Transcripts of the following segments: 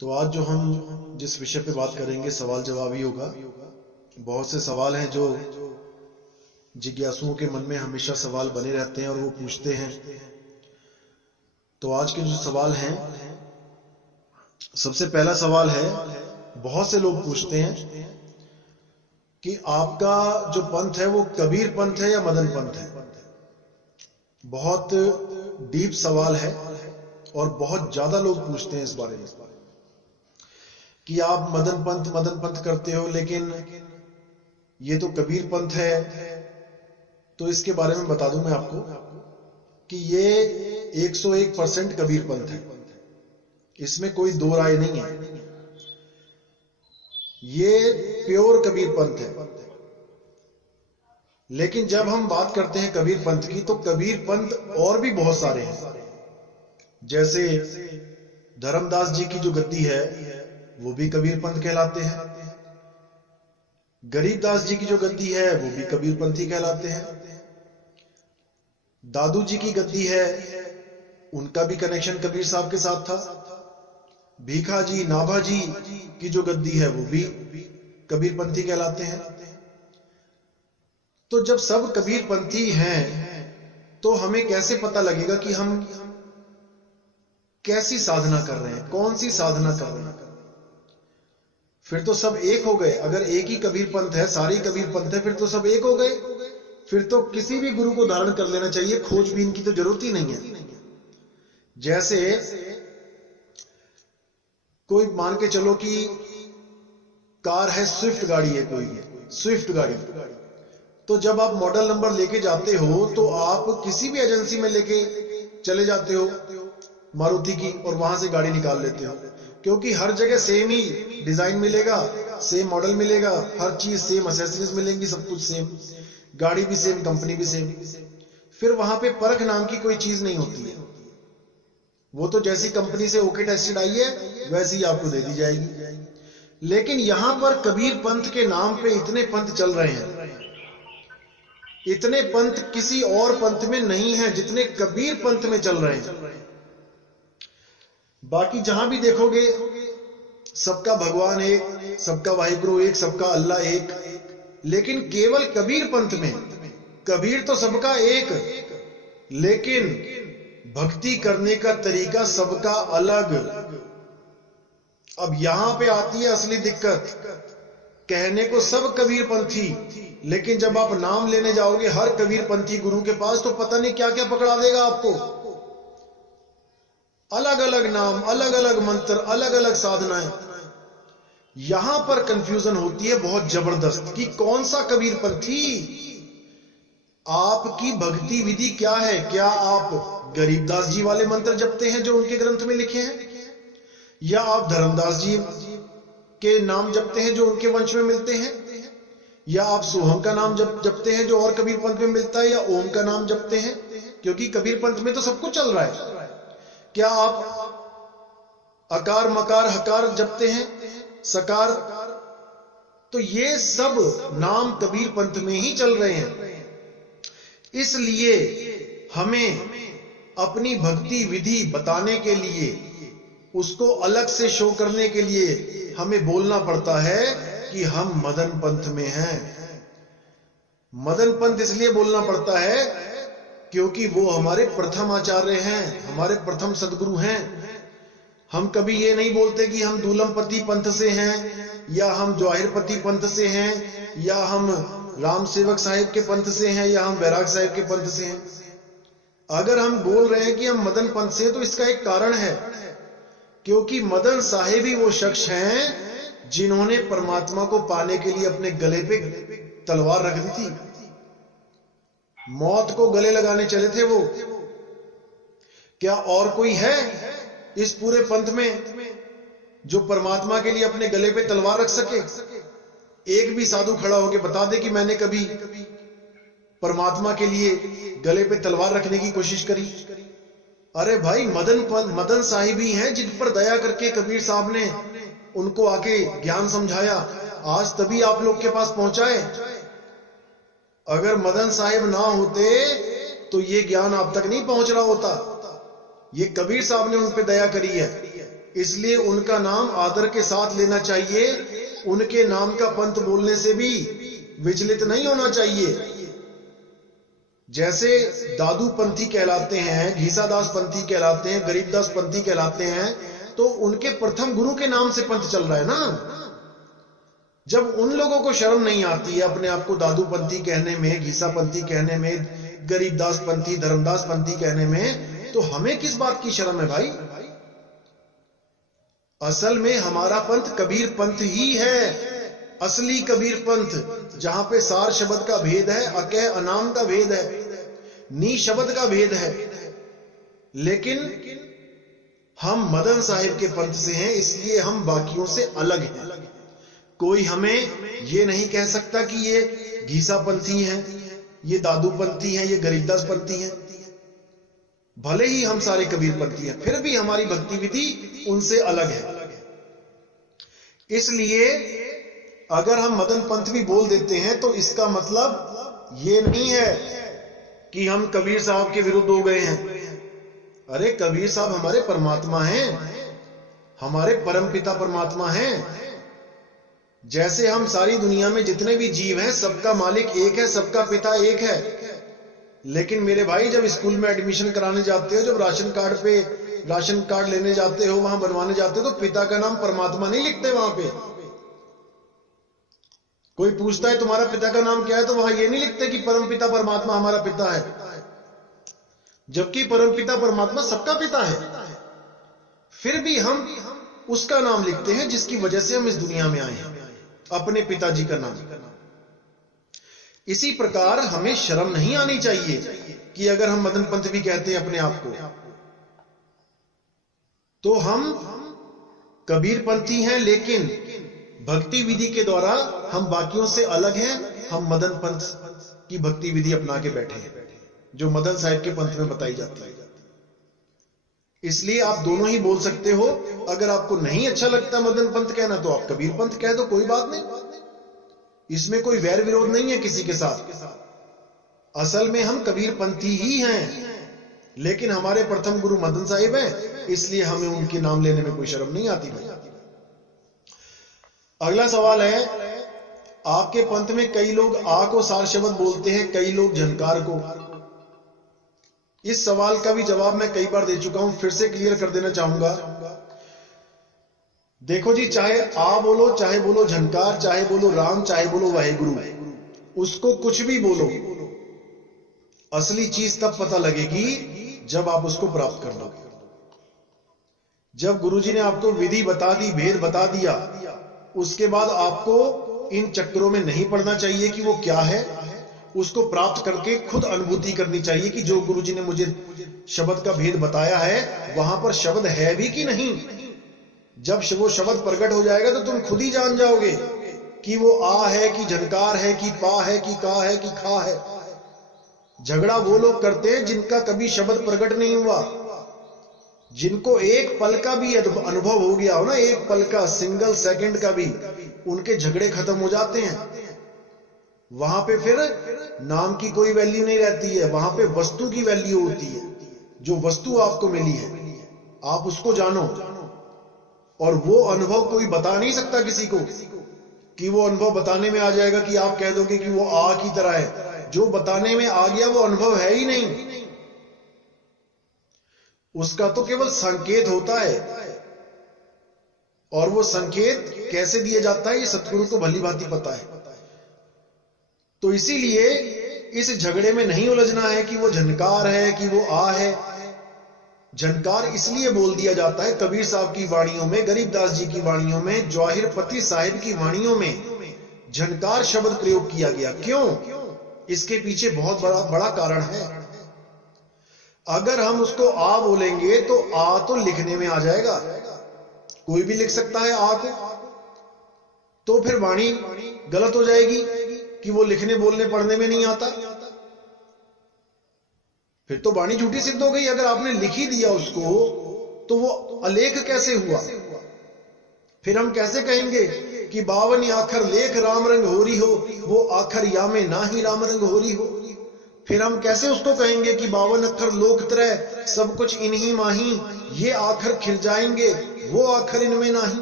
तो आज जो हम जिस विषय पे बात करेंगे सवाल जवाब ही होगा। बहुत से सवाल हैं जो जिज्ञासुओं के मन में हमेशा सवाल बने रहते हैं और वो पूछते हैं। तो आज के जो सवाल हैं, सबसे पहला सवाल है, बहुत से लोग पूछते हैं कि आपका जो पंथ है वो कबीर पंथ है या मदन पंथ है। बहुत डीप सवाल है और बहुत ज्यादा लोग पूछते हैं इस बारे में कि आप मदन पंथ करते हो, लेकिन ये तो कबीर पंथ है। तो इसके बारे में बता दूं मैं आपको कि ये 101% कबीर पंथ है, इसमें कोई दो राय नहीं है। ये प्योर कबीर पंथ है। लेकिन जब हम बात करते हैं कबीर पंथ की, तो कबीर पंथ और भी बहुत सारे हैं। जैसे धर्मदास जी की जो गद्दी है वो भी कबीर पंथ कहलाते हैं। गरीबदास जी की जो गद्दी है वो भी कबीर पंथी कहलाते हैं। दादू जी की गद्दी है, उनका भी कनेक्शन कबीर साहब के साथ था। भीखा जी, नाभा जी की जो गद्दी है वो भी कबीर पंथी कहलाते हैं। तो जब सब कबीर पंथी हैं तो हमें कैसे पता लगेगा कि हम कैसी साधना कर रहे हैं, कौन सी साधना कर रहे हैं? फिर तो सब एक हो गए। अगर एक ही कबीर पंथ है, सारी कबीर पंथ है, फिर तो सब एक हो गए। फिर तो किसी भी गुरु को धारण कर लेना चाहिए, खोजबीन की तो जरूरत ही नहीं है। जैसे कोई मान के चलो कि कार है, स्विफ्ट गाड़ी है, कोई है स्विफ्ट गाड़ी। तो जब आप मॉडल नंबर लेके जाते हो तो आप किसी भी एजेंसी में लेके चले जाते हो मारुति की, और वहां से गाड़ी निकाल लेते हो, क्योंकि हर जगह सेम ही डिजाइन मिलेगा, सेम मॉडल मिलेगा, हर चीज सेम, एक्सेसरीज मिलेंगी, सब कुछ सेम, गाड़ी भी सेम, कंपनी भी सेम। फिर वहां पे परख नाम की कोई चीज नहीं होती है। वो तो जैसी कंपनी से ओके टेस्टेड आई है वैसी ही आपको दे दी जाएगी। लेकिन यहां पर कबीर पंथ के नाम पे इतने पंथ चल रहे हैं, इतने पंथ किसी और पंथ में नहीं है जितने कबीर पंथ में चल रहे हैं। बाकी जहां भी देखोगे सबका भगवान एक, सबका वाहिगुरु एक, सबका अल्लाह एक। लेकिन केवल कबीर पंथ में कबीर तो सबका एक, लेकिन भक्ति करने का तरीका सबका अलग। अब यहां पे आती है असली दिक्कत। कहने को सब कबीर पंथी, लेकिन जब आप नाम लेने जाओगे हर कबीर पंथी गुरु के पास, तो पता नहीं क्या क्या पकड़ा देगा आपको। अलग अलग नाम, अलग अलग मंत्र, अलग अलग साधनाएं। यहां पर कंफ्यूजन होती है बहुत जबरदस्त कि कौन सा कबीर पंथी, आपकी भक्ति विधि क्या है। क्या आप गरीबदास जी वाले मंत्र जपते हैं जो उनके ग्रंथ में लिखे हैं, या आप धर्मदास जी के नाम जपते हैं जो उनके वंश में मिलते हैं, या आप सोहम का नाम जपते हैं जो और कबीर पंथ में मिलता है, या ओम का नाम जपते हैं, क्योंकि कबीर पंथ में तो सब कुछ चल रहा है। क्या आप अकार मकार हकार जपते हैं, सकार? तो ये सब नाम कबीर पंथ में ही चल रहे हैं। इसलिए हमें अपनी भक्ति विधि बताने के लिए, उसको अलग से शो करने के लिए हमें बोलना पड़ता है कि हम मदन पंथ में हैं। मदन पंथ इसलिए बोलना पड़ता है क्योंकि वो हमारे प्रथम आचार्य हैं, हमारे प्रथम सदगुरु हैं। हम कभी ये नहीं बोलते कि हम दूलमपति पंथ से हैं, या हम जवाहिरपति पंथ से हैं, या हम राम सेवक साहिब के पंथ से हैं, या हम बैराग साहिब के पंथ से हैं। अगर हम बोल रहे हैं कि हम मदन पंथ से, तो इसका एक कारण है, क्योंकि मदन साहिब ही वो शख्स हैं जिन्होंने परमात्मा को पाने के लिए अपने गले पे तलवार रख दी थी। मौत को गले लगाने चले थे वो। क्या और कोई है इस पूरे पंथ में जो परमात्मा के लिए अपने गले पे तलवार रख सके? एक भी साधु खड़ा होकर बता दे कि मैंने कभी परमात्मा के लिए गले पे तलवार रखने की कोशिश करी। अरे भाई, मदन साहिब ही हैं जिन पर दया करके कबीर साहब ने उनको आके ज्ञान समझाया, आज तभी आप लोग के पास पहुंचा है। अगर मदन साहिब ना होते तो ये ज्ञान आप तक नहीं पहुंच रहा होता। ये कबीर साहब ने उन पे दया करी है। इसलिए उनका नाम आदर के साथ लेना चाहिए। उनके नाम का पंथ बोलने से भी विचलित नहीं होना चाहिए। जैसे दादू पंथी कहलाते हैं, घीसादास पंथी कहलाते हैं, गरीबदास पंथी कहलाते हैं, तो उनके प्रथम गुरु के नाम से पंथ चल रहा है ना। जब उन लोगों को शर्म नहीं आती है अपने आप को दादू पंथी कहने में, घीसा पंथी कहने में, गरीबदास पंथी, धर्मदास पंथी कहने में, तो हमें किस बात की शर्म है भाई। असल में हमारा पंथ कबीर पंथ ही है, असली कबीर पंथ, जहां पे सार शब्द का भेद है, अकह अनाम का भेद है, नी शब्द का भेद है। लेकिन हम मदन साहिब के पंथ से हैं, इसलिए हम बाकियों से अलग हैं। कोई हमें ये नहीं कह सकता कि ये घीसा पंथी हैं, ये दादू पंथी हैं, ये गरीबदास पंथी हैं। भले ही हम सारे कबीर पंथी हैं, फिर भी हमारी भक्ति विधि उनसे अलग है। इसलिए अगर हम मदन पंथ भी बोल देते हैं तो इसका मतलब ये नहीं है कि हम कबीर साहब के विरुद्ध हो गए हैं। अरे कबीर साहब हमारे परमात्मा हैं, हमारे परमपिता परमात्मा हैं। जैसे हम सारी दुनिया में जितने भी जीव हैं, सबका मालिक एक है, सबका पिता एक है। लेकिन मेरे भाई, जब स्कूल में एडमिशन कराने जाते हो, जब राशन कार्ड लेने जाते हो, वहां बनवाने जाते हो, तो पिता का नाम परमात्मा नहीं लिखते वहां पे। कोई पूछता है तुम्हारा पिता का नाम क्या है, तो वहां ये नहीं लिखते कि परमपिता परमात्मा हमारा पिता है, जबकि परमपिता परमात्मा सबका पिता है। फिर भी हम उसका नाम लिखते हैं जिसकी वजह से हम इस दुनिया में आए हैं, अपने पिताजी का नाम। इसी प्रकार हमें शर्म नहीं आनी चाहिए कि अगर हम मदन पंथ भी कहते हैं अपने आप को, तो हम कबीर पंथी हैं, लेकिन भक्ति विधि के द्वारा हम बाकियों से अलग हैं। हम मदन पंथ की भक्ति विधि अपना के बैठे हैं, जो मदन साहिब के पंथ में बताई जाती है। इसलिए आप दोनों ही बोल सकते हो। अगर आपको नहीं अच्छा लगता मदन पंथ कहना, तो आप कबीर पंथ कह दो, कोई बात नहीं। इसमें कोई वैर विरोध नहीं है किसी के साथ। असल में हम कबीर पंथी ही हैं, लेकिन हमारे प्रथम गुरु मदन साहिब हैं, इसलिए हमें उनके नाम लेने में कोई शर्म नहीं आती भाई। अगला सवाल है, आपके पंथ में कई लोग आ को सार शब्द बोलते हैं, कई लोग झनकार को। इस सवाल का भी जवाब मैं कई बार दे चुका हूं, फिर से क्लियर कर देना चाहूंगा। देखो जी, चाहे आ बोलो, चाहे बोलो झनकार, चाहे बोलो राम, चाहे बोलो वाहेगुरु, उसको कुछ भी बोलो, असली चीज तब पता लगेगी जब आप उसको प्राप्त कर लोगे। जब गुरुजी ने आपको विधि बता दी, भेद बता दिया, उसके बाद आपको इन चक्करों में नहीं पड़ना चाहिए कि वो क्या है। उसको प्राप्त करके खुद अनुभूति करनी चाहिए कि जो गुरुजी ने मुझे शब्द का भेद बताया है, वहां पर शब्द है भी कि नहीं। जब वो शब्द प्रकट हो जाएगा तो तुम खुद ही जान जाओगे कि वो आ है कि झनकार है कि पा है कि का है कि खा है। झगड़ा वो लोग करते हैं जिनका कभी शब्द प्रकट नहीं हुआ, जिनको एक पल का भी अनुभव हो गया हो ना, एक पल का, सिंगल सेकंड का भी, उनके झगड़े खत्म हो जाते हैं। वहां पे फिर नाम की कोई वैल्यू नहीं रहती है, वहां पे वस्तु की वैल्यू होती है। जो वस्तु आपको मिली है, आप उसको जानो, और वो अनुभव कोई बता नहीं सकता किसी को कि वो अनुभव बताने में आ जाएगा कि आप कह दोगे कि वो आ की तरह है। जो बताने में आ गया वो अनुभव है ही नहीं, उसका तो केवल संकेत होता है। और वो संकेत कैसे दिया जाता है, ये सतगुरु को भली भांति पता है। तो इसीलिए इस झगड़े में नहीं उलझना है कि वो झनकार है कि वो आ है। झनकार इसलिए बोल दिया जाता है कबीर साहब की वाणियों में, गरीबदास जी की वाणियों में, जवाहिर पति साहिब की वाणियों में झनकार शब्द प्रयोग किया गया। क्यों? इसके पीछे बहुत बड़ा कारण है। अगर हम उसको आ बोलेंगे तो आ तो लिखने में आ जाएगा, कोई भी लिख सकता है आ को, तो फिर वाणी गलत हो जाएगी कि वो लिखने बोलने पढ़ने में नहीं आता, फिर तो वाणी झूठी सिद्ध हो गई। अगर आपने लिख ही दिया उसको तो वो अलेख कैसे हुआ? फिर हम कैसे कहेंगे कि 52 आखर लेख राम रंग हो रही हो, वो आखर या में ना ही राम रंग हो रही हो? फिर हम कैसे उसको कहेंगे कि 52 अक्षर लोक तरह सब कुछ इन्हीं माही, ये आखर खिर जाएंगे, वो आखिर इनमें नाही।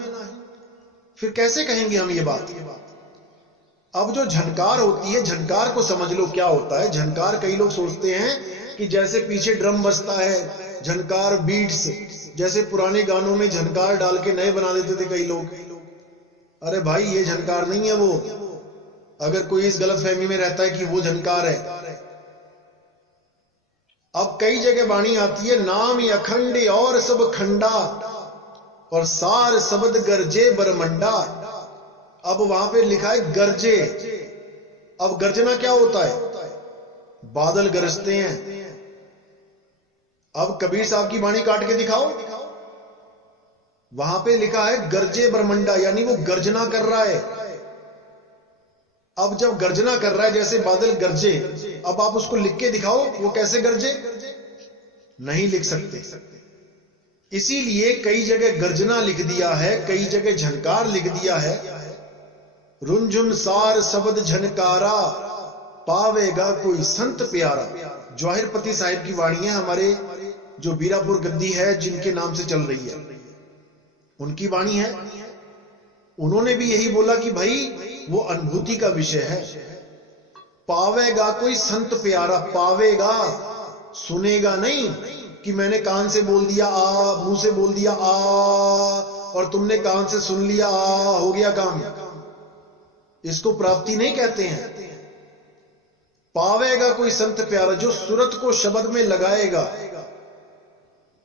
फिर कैसे कहेंगे हम ये बात? अब जो झनकार होती है, झनकार को समझ लो क्या होता है। झनकार कई लोग सोचते हैं कि जैसे पीछे ड्रम बजता है, झनकार बीट्स, जैसे पुराने गानों में झनकार डाल के नए बना देते थे कई लोग। अरे भाई ये झनकार नहीं है वो, अगर कोई इस गलतफहमी में रहता है कि वो झनकार है। अब कई जगह वाणी आती है, नाम अखंड और सब खंडा और सार शब्द गरजे बरमंडा। अब वहां पे लिखा है गरजे। अब गर्जना क्या होता है? बादल गरजते हैं। अब कबीर साहब की वाणी काट के दिखाओ, वहां पे लिखा है गरजे बरमंडा, यानी वो गर्जना कर रहा है। अब जब गर्जना कर रहा है जैसे बादल गरजे, अब आप उसको लिख के दिखाओ वो कैसे गरजे? नहीं लिख सकते। इसीलिए कई जगह गर्जना लिख दिया है, कई जगह झनकार लिख दिया है। रुंझुन सार शब्द झनकारा, पावेगा कोई संत प्यारा। जवाहिरपति साहिब की वाणी है, हमारे जो बीरापुर गद्दी है जिनके नाम से चल रही है, उनकी वाणी है। उन्होंने भी यही बोला कि भाई वो अनुभूति का विषय है। पावेगा कोई संत प्यारा, पावेगा, सुनेगा नहीं कि मैंने कान से बोल दिया आ, मुंह से बोल दिया आ, और तुमने कान से सुन लिया आ, हो गया काम। इसको प्राप्ति नहीं कहते हैं। पावेगा कोई संत प्यारा, जो सूरत को शब्द में लगाएगा,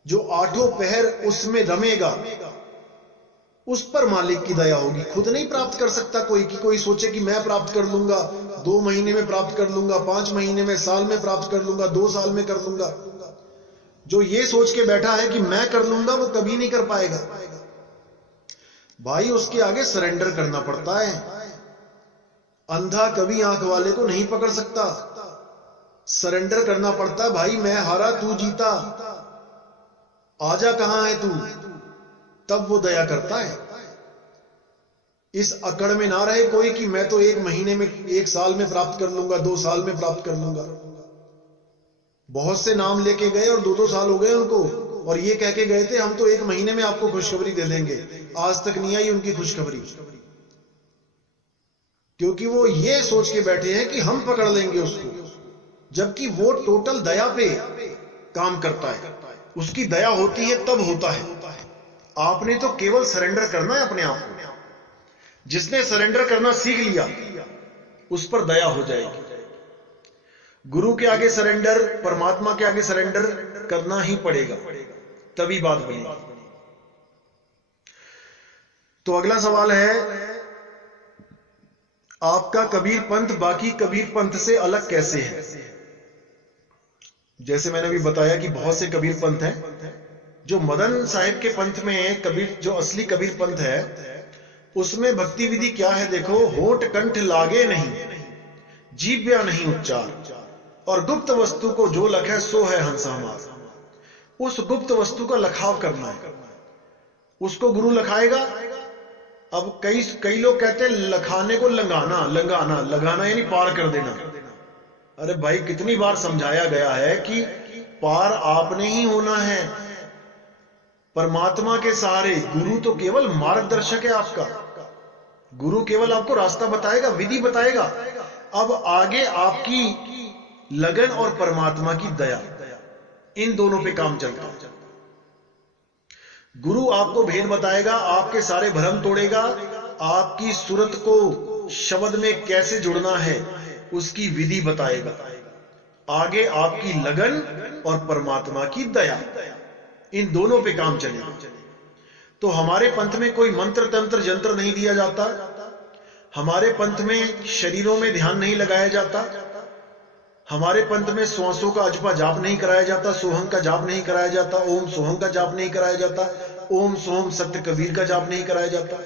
जो आठों पहर उसमें रमेगा, उस पर मालिक की दया होगी। खुद नहीं प्राप्त कर सकता कोई, कि कोई सोचे कि मैं प्राप्त कर लूंगा, 2 महीने में प्राप्त कर लूंगा, 5 महीने में, साल में प्राप्त कर लूंगा, 2 साल में कर लूंगा। जो ये सोच के बैठा है कि मैं कर लूंगा, वो कभी नहीं कर पाएगा भाई। उसके आगे सरेंडर करना पड़ता है। अंधा कभी आंख वाले को नहीं पकड़ सकता, सरेंडर करना पड़ता है। भाई मैं हारा, तू जीता, आजा कहां है तू, तब वो दया करता है। इस अकड़ में ना रहे कोई कि मैं तो 1 महीने में, 1 साल में प्राप्त कर लूंगा, 2 साल में प्राप्त कर लूंगा। बहुत से नाम लेके गए और 2-2 साल हो गए उनको, और ये कह के गए थे हम तो 1 महीने में आपको खुशखबरी दे देंगे। आज तक नहीं आई उनकी खुशखबरी, क्योंकि वो ये सोच के बैठे हैं कि हम पकड़ लेंगे उसको, जबकि वो टोटल दया पे काम करता है। उसकी दया होती है तब होता है। आपने तो केवल सरेंडर करना है अपने आप को। जिसने सरेंडर करना सीख लिया उस पर दया हो जाएगी। गुरु के आगे सरेंडर, परमात्मा के आगे सरेंडर करना ही पड़ेगा, तभी बात बनेगी। तो अगला सवाल है, आपका कबीर पंथ बाकी कबीर पंथ से अलग कैसे है? जैसे मैंने अभी बताया कि बहुत से कबीर पंथ हैं। जो मदन साहिब के पंथ में कबीर, जो असली कबीर पंथ है, उसमें भक्ति विधि क्या है देखो। होठ कंठ लागे नहीं, जीव्या नहीं उच्चार, और गुप्त वस्तु को जो लखे सो है हंस हमार। उस गुप्त वस्तु का लखाव करना है, उसको गुरु लखाएगा। अब कई लोग कहते हैं लखाने को लंगाना, लंगाना, लगाना यानी पार कर देना। अरे भाई कितनी बार समझाया गया है कि पार आपने ही होना है परमात्मा के सहारे। गुरु तो केवल मार्गदर्शक है आपका, गुरु केवल आपको रास्ता बताएगा, विधि बताएगा। अब आगे आपकी लगन और परमात्मा की दया, इन दोनों पे काम चलता है। गुरु आपको भेद बताएगा, आपके सारे भ्रम तोड़ेगा, आपकी सूरत को शब्द में कैसे जुड़ना है उसकी विधि बताएगा। आगे आपकी लगन और परमात्मा की दया, इन दोनों पे काम चलेगा। तो हमारे पंथ में कोई मंत्र तंत्र जंत्र नहीं दिया जाता। हमारे पंथ में शरीरों में ध्यान नहीं लगाया जाता। हमारे पंथ में श्वासों का अजपा जाप नहीं कराया जाता, सोहम का जाप नहीं कराया जाता, ओम सोहम का जाप नहीं कराया जाता, ओम सोहम सत्य कबीर का जाप नहीं कराया जाता।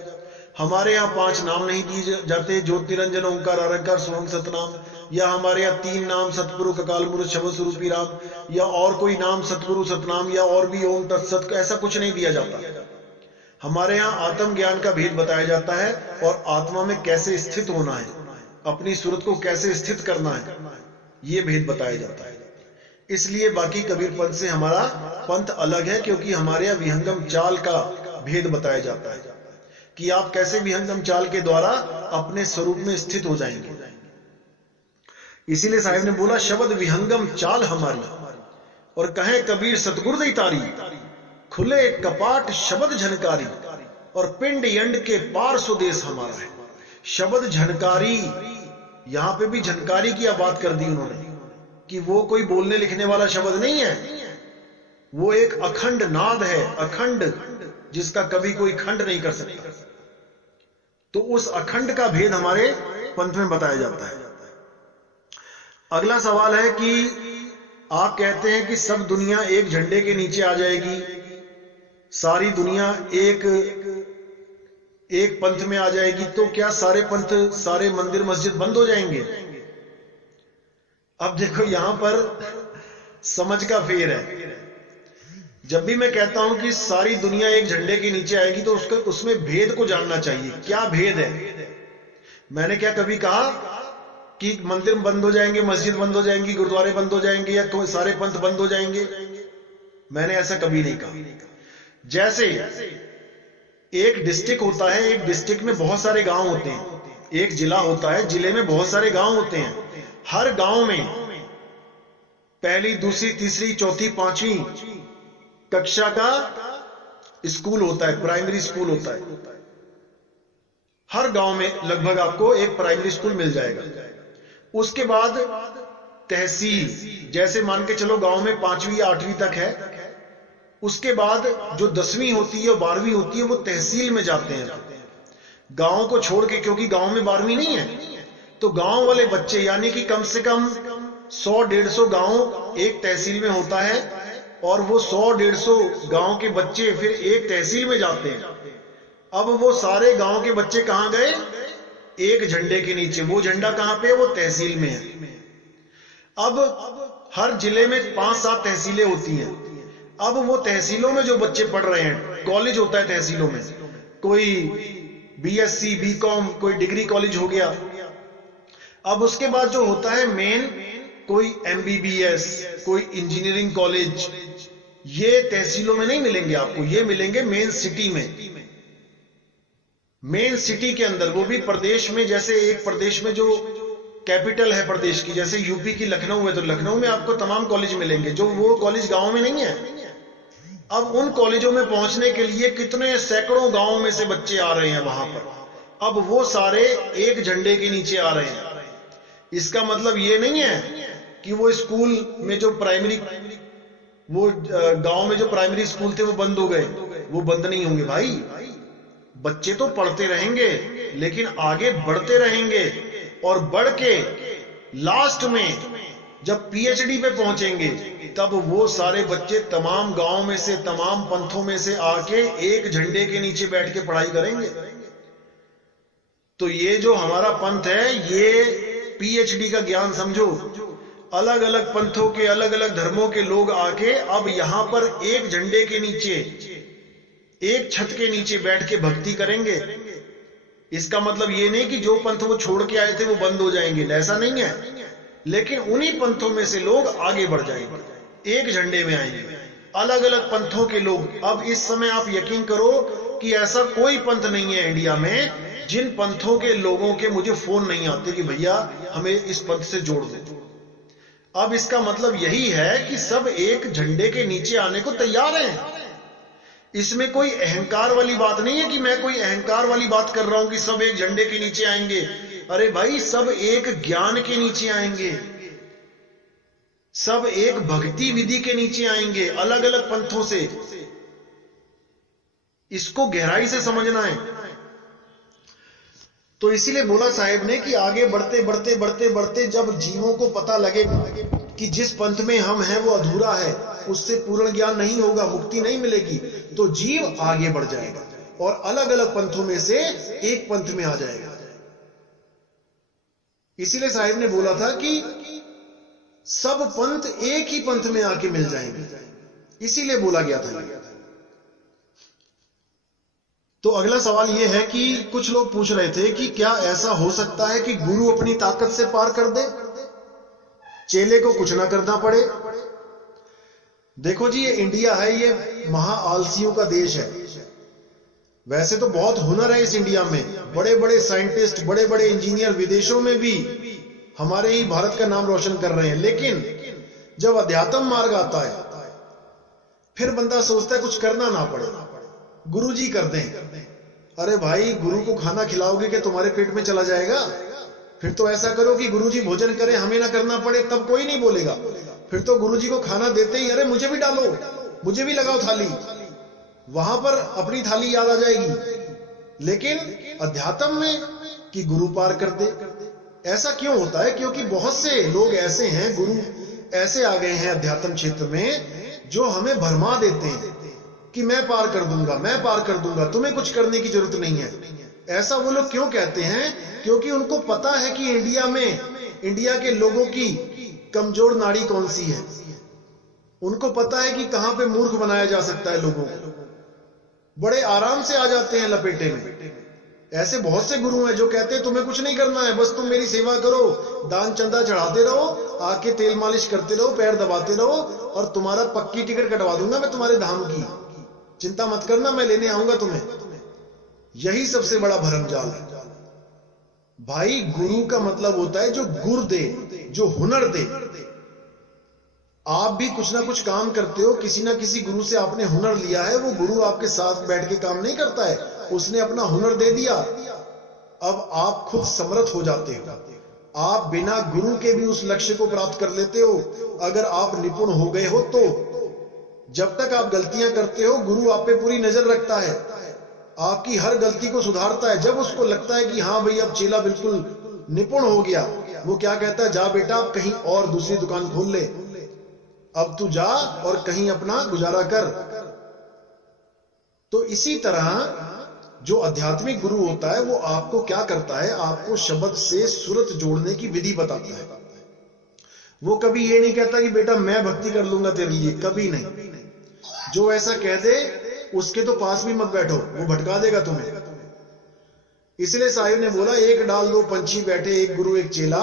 हमारे यहाँ 5 नाम नहीं दिए जाते, ज्योत निरंजन ओंकार अरंकार सोहम सतनाम, या हमारे यहाँ 3 नाम सतपुरु ककाल मूर्त शब्द स्वरूपी राम, या और कोई नाम सतपुरु सतनाम, या और भी ओम तत्सत, ऐसा कुछ नहीं दिया जाता। हमारे यहाँ आत्म ज्ञान का भेद बताया जाता है और आत्मा में कैसे स्थित होना है, अपनी सूरत को कैसे स्थित करना है, ये भेद बताया जाता है। इसलिए बाकी कबीर पंथ से हमारा पंथ अलग है, क्योंकि हमारे यहाँ विहंगम चाल का भेद बताया जाता है कि आप कैसे विहंगम चाल के द्वारा अपने स्वरूप में स्थित हो जाएंगे। इसीलिए साहिब ने बोला शब्द विहंगम चाल हमारी, और कहें कबीर सतगुर दी तारी, खुले कपाट शब्द झनकारी, और पिंड यंड के पार सुदेश हमारा है। शब्द झनकारी, यहां पे भी झनकारी की बात कर दी उन्होंने कि वो कोई बोलने लिखने वाला शब्द नहीं है, वो एक अखंड नाद है, अखंड, जिसका कभी कोई खंड नहीं कर सकता। तो उस अखंड का भेद हमारे पंथ में बताया जाता है। अगला सवाल है कि आप कहते हैं कि सब दुनिया एक झंडे के नीचे आ जाएगी, सारी दुनिया एक पंथ में आ जाएगी, तो क्या सारे पंथ, सारे मंदिर मस्जिद बंद हो जाएंगे? अब देखो यहां पर समझ का फेर है। जब भी मैं कहता हूं कि सारी दुनिया एक झंडे के नीचे आएगी तो उसमें भेद को जानना चाहिए। क्या भेद है? मैंने क्या कभी कहा कि मंदिर बंद हो जाएंगे, मस्जिद बंद हो जाएंगी, गुरुद्वारे बंद हो जाएंगे, या कोई सारे पंथ बंद हो जाएंगे? मैंने ऐसा कभी नहीं कहा। जैसे एक डिस्ट्रिक्ट होता है, एक डिस्ट्रिक्ट में बहुत सारे गांव होते हैं, एक जिला होता है, जिले में बहुत सारे गांव होते हैं। हर गांव में पहली, दूसरी, तीसरी, चौथी, पांचवी कक्षा का स्कूल होता है, प्राइमरी स्कूल होता है। हर गांव में लगभग आपको एक प्राइमरी स्कूल मिल जाएगा। उसके बाद तहसील, जैसे मान के चलो गांव में 5वीं या 8वीं तक है, उसके बाद जो 10वीं होती है और 12वीं होती है वो तहसील में जाते हैं गांव को छोड़ के, क्योंकि गांव में 12वीं नहीं है। तो गांव वाले बच्चे, यानी कि कम से कम 100-150 गांव एक तहसील में होता है, और वो 100-150 गांव के बच्चे फिर एक तहसील में जाते हैं। अब वो सारे गांव के बच्चे कहां गए? एक झंडे के नीचे। वो झंडा कहां पे? वो तहसील में है। अब हर जिले में 5-7 तहसीलें होती हैं। अब वो तहसीलों में जो बच्चे पढ़ रहे हैं, कॉलेज होता है तहसीलों में, कोई बीएससी, बीकॉम, कोई डिग्री कॉलेज हो गया। अब उसके बाद जो होता है मेन, कोई एमबीबीएस, कोई इंजीनियरिंग कॉलेज, ये तहसीलों में नहीं मिलेंगे आपको, ये मिलेंगे मेन सिटी में। मेन सिटी के अंदर, वो भी प्रदेश में, जैसे एक प्रदेश में जो कैपिटल है प्रदेश की, जैसे यूपी की लखनऊ है, तो लखनऊ में आपको तमाम कॉलेज मिलेंगे, जो वो कॉलेज गांव में नहीं है। अब उन कॉलेजों में पहुंचने के लिए कितने सैकड़ों गांवों में से बच्चे आ रहे हैं वहां पर। अब वो सारे एक झंडे के नीचे आ रहे हैं। इसका मतलब ये नहीं है कि वो स्कूल में जो प्राइमरी, वो गांव में जो प्राइमरी स्कूल थे वो बंद हो गए। वो बंद नहीं होंगे भाई, बच्चे तो पढ़ते रहेंगे, लेकिन आगे बढ़ते रहेंगे, और बढ़ के लास्ट में जब पीएचडी पे पहुंचेंगे, तब वो सारे बच्चे तमाम गांव में से, तमाम पंथों में से आके एक झंडे के नीचे बैठ के पढ़ाई करेंगे। तो ये जो हमारा पंथ है, ये पीएचडी का ज्ञान समझो। अलग अलग पंथों के, अलग अलग धर्मों के लोग आके अब यहां पर एक झंडे के नीचे, एक छत के नीचे बैठ के भक्ति करेंगे। इसका मतलब ये नहीं कि जो पंथ वो छोड़ के आए थे वो बंद हो जाएंगे, ऐसा नहीं है। लेकिन उन्हीं पंथों में से लोग आगे बढ़ जाएंगे, एक झंडे में आएंगे, अलग अलग पंथों के लोग। अब इस समय आप यकीन करो कि ऐसा कोई पंथ नहीं है इंडिया में जिन पंथों के लोगों के मुझे फोन नहीं आते कि भैया हमें इस पंथ से जोड़ दो। अब इसका मतलब यही है कि सब एक झंडे के नीचे आने को तैयार हैं। इसमें कोई अहंकार वाली बात नहीं है कि मैं कोई अहंकार वाली बात कर रहा हूं कि सब एक झंडे के नीचे आएंगे। अरे भाई, सब एक ज्ञान के नीचे आएंगे, सब एक भक्ति विधि के नीचे आएंगे, अलग अलग पंथों से। इसको गहराई से समझना है। तो इसीलिए बोला साहेब ने कि आगे बढ़ते बढ़ते बढ़ते बढ़ते जब जीवों को पता लगेगा कि जिस पंथ में हम हैं वो अधूरा है, उससे पूर्ण ज्ञान नहीं होगा, मुक्ति नहीं मिलेगी, तो जीव आगे बढ़ जाएगा और अलग अलग पंथों में से एक पंथ में आ जाएगा। इसीलिए साहिब ने बोला था कि सब पंथ एक ही पंथ में आके मिल जाएंगे, इसीलिए बोला गया था। तो अगला सवाल यह है कि कुछ लोग पूछ रहे थे कि क्या ऐसा हो सकता है कि गुरु अपनी ताकत से पार कर दे, चेले को कुछ ना करना पड़े। देखो जी, ये इंडिया है, ये महा आलसियों का देश है। वैसे तो बहुत हुनर है इस इंडिया में, बड़े बड़े साइंटिस्ट, बड़े बड़े इंजीनियर विदेशों में भी हमारे ही भारत का नाम रोशन कर रहे हैं। लेकिन जब अध्यात्म मार्ग आता है फिर बंदा सोचता है कुछ करना ना पड़े, गुरुजी कर दें। अरे भाई, गुरु को खाना खिलाओगे कि तुम्हारे पेट में चला जाएगा? फिर तो ऐसा करो कि गुरुजी भोजन करें, हमें ना करना पड़े, तब कोई नहीं बोलेगा। फिर तो गुरुजी को खाना देते ही अरे मुझे भी डालो, मुझे भी लगाओ थाली, वहां पर अपनी थाली याद आ जाएगी। लेकिन अध्यात्म में कि गुरु पार कर दे, ऐसा क्यों होता है? क्योंकि बहुत से लोग ऐसे हैं, गुरु ऐसे आ गए हैं अध्यात्म क्षेत्र में जो हमें भरमा देते हैं कि मैं पार कर दूंगा, मैं पार कर दूंगा, तुम्हें कुछ करने की जरूरत नहीं है। ऐसा वो लोग क्यों कहते हैं? क्योंकि उनको पता है कि इंडिया के लोगों की कमजोर नाड़ी कौन सी है। उनको पता है कि कहां पे मूर्ख बनाया जा सकता है लोगों को, बड़े आराम से आ जाते हैं लपेटे में। ऐसे बहुत से गुरु हैं जो कहते हैं तुम्हें कुछ नहीं करना है, बस तुम मेरी सेवा करो, दान चंदा चढ़ाते रहो, आके तेल मालिश करते रहो, पैर दबाते रहो, और तुम्हारा पक्की टिकट कटवा दूंगा मैं तुम्हारे धाम की, चिंता मत करना, मैं लेने आऊंगा तुम्हें। यही सबसे बड़ा भरमजाल है भाई। गुरु का मतलब होता है जो गुर दे, जो हुनर दे। आप भी कुछ ना कुछ काम करते हो, किसी ना किसी गुरु से आपने हुनर लिया है, वो गुरु आपके साथ बैठ के काम नहीं करता है, उसने अपना हुनर दे दिया। अब आप खुद समर्थ हो जाते हो, आप बिना गुरु के भी उस लक्ष्य को प्राप्त कर लेते हो अगर आप निपुण हो गए हो तो। जब तक आप गलतियां करते हो, गुरु आप पे पूरी नजर रखता है, आपकी हर गलती को सुधारता है। जब उसको लगता है कि हाँ भाई अब चेला बिल्कुल निपुण हो गया, वो क्या कहता है, जा बेटा अब कहीं और दूसरी दुकान खोल ले, अब तू जा और कहीं अपना गुजारा कर। तो इसी तरह जो आध्यात्मिक गुरु होता है वो आपको क्या करता है, आपको शब्द से सुरत जोड़ने की विधि बताता है। वो कभी ये नहीं कहता कि बेटा मैं भक्ति कर लूंगा तेरे लिए, कभी नहीं। जो ऐसा कह दे उसके तो पास भी मत बैठो, वो भटका देगा तुम्हें। इसलिए साहिब ने बोला, एक डाल दो पंछी बैठे, एक गुरु एक चेला,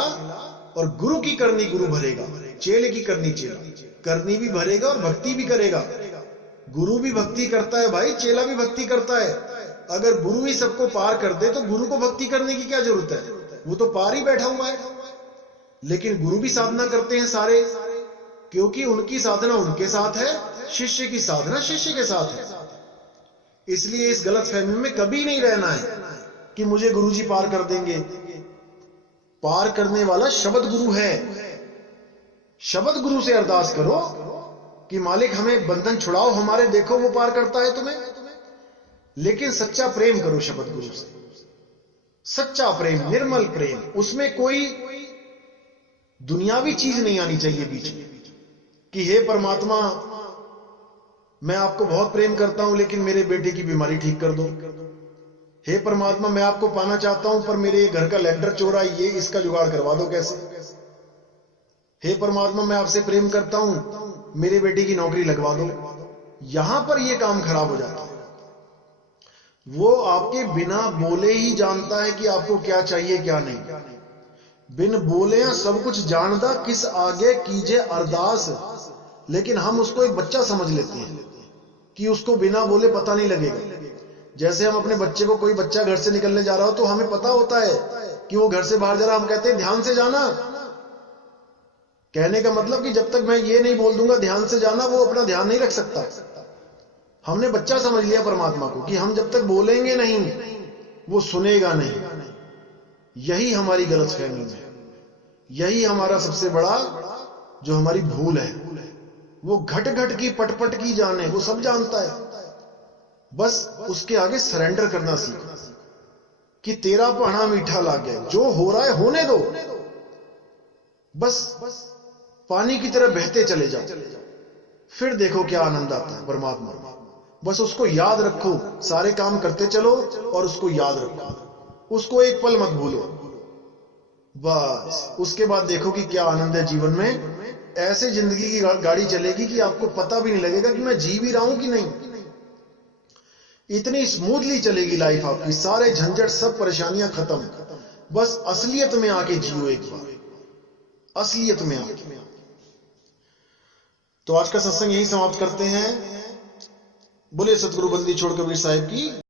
और गुरु की करनी गुरु भरेगा, चेले की करनी चेला। करनी भी भरेगा और भक्ति भी करेगा। गुरु भी भक्ति करता है भाई, चेला भी भक्ति करता है। अगर गुरु ही सबको पार कर दे तो गुरु को भक्ति करने की क्या जरूरत है, वो तो पार ही बैठा हुआ है। लेकिन गुरु भी साधना करते हैं सारे, क्योंकि उनकी साधना उनके साथ है, शिष्य की साधना शिष्य के साथ है। इसलिए इस गलतफहमी में कभी नहीं रहना है कि मुझे गुरुजी पार कर देंगे। पार करने वाला शब्द गुरु है। शब्द गुरु से अरदास करो कि मालिक हमें बंधन छुड़ाओ हमारे, देखो वो पार करता है तुम्हें। लेकिन सच्चा प्रेम करो शब्द गुरु से, सच्चा प्रेम, निर्मल प्रेम, उसमें कोई दुनियावी चीज नहीं आनी चाहिए बीच में कि हे परमात्मा मैं आपको बहुत प्रेम करता हूं लेकिन मेरे बेटे की बीमारी ठीक कर दो। हे परमात्मा मैं आपको पाना चाहता हूं पर मेरे घर का लेंटर चोरा, ये इसका जुगाड़ करवा दो कैसे। हे परमात्मा मैं आपसे प्रेम करता हूं, मेरे बेटे की नौकरी लगवा दो। यहां पर यह काम खराब हो जाता है। वो आपके बिना बोले ही जानता है कि आपको क्या चाहिए क्या नहीं। बिन बोले सब कुछ जानता, किस आगे कीजिए अरदास। लेकिन हम उसको एक बच्चा समझ लेते हैं कि उसको बिना बोले पता नहीं लगेगा। जैसे हम अपने बच्चे को, कोई बच्चा घर से निकलने जा रहा हो तो हमें पता होता है कि वो घर से बाहर जा रहा, हम कहते हैं ध्यान से जाना। कहने का मतलब कि जब तक मैं ये नहीं बोल दूंगा ध्यान से जाना, वो अपना ध्यान नहीं रख सकता। हमने बच्चा समझ लिया परमात्मा को कि हम जब तक बोलेंगे नहीं वो सुनेगा नहीं। यही हमारी गलतफहमी है, यही हमारा सबसे बड़ा जो हमारी भूल है। वो घट घट की पटपट की जाने, वो सब जानता है, बस उसके आगे सरेंडर करना सीखो कि तेरा पढ़ा मीठा लाग गया, जो हो रहा है होने दो, बस पानी की तरह बहते चले जाओ, फिर देखो क्या आनंद आता है परमात्मा में। बस उसको याद रखो, सारे काम करते चलो और उसको याद रखो, उसको एक पल मत भूलो। बस उसके बाद देखो कि क्या आनंद है जीवन में। ऐसे जिंदगी की गाड़ी चलेगी कि आपको पता भी नहीं लगेगा कि मैं जी भी रहा हूं कि नहीं। इतनी स्मूथली चलेगी लाइफ आपकी, सारे झंझट सब परेशानियां खत्म। बस असलियत में आके जियो एक बार, असलियत में आके। तो आज का सत्संग यही समाप्त करते हैं। बोले सतगुरु बंदी छोड़ कबीर साहिब की।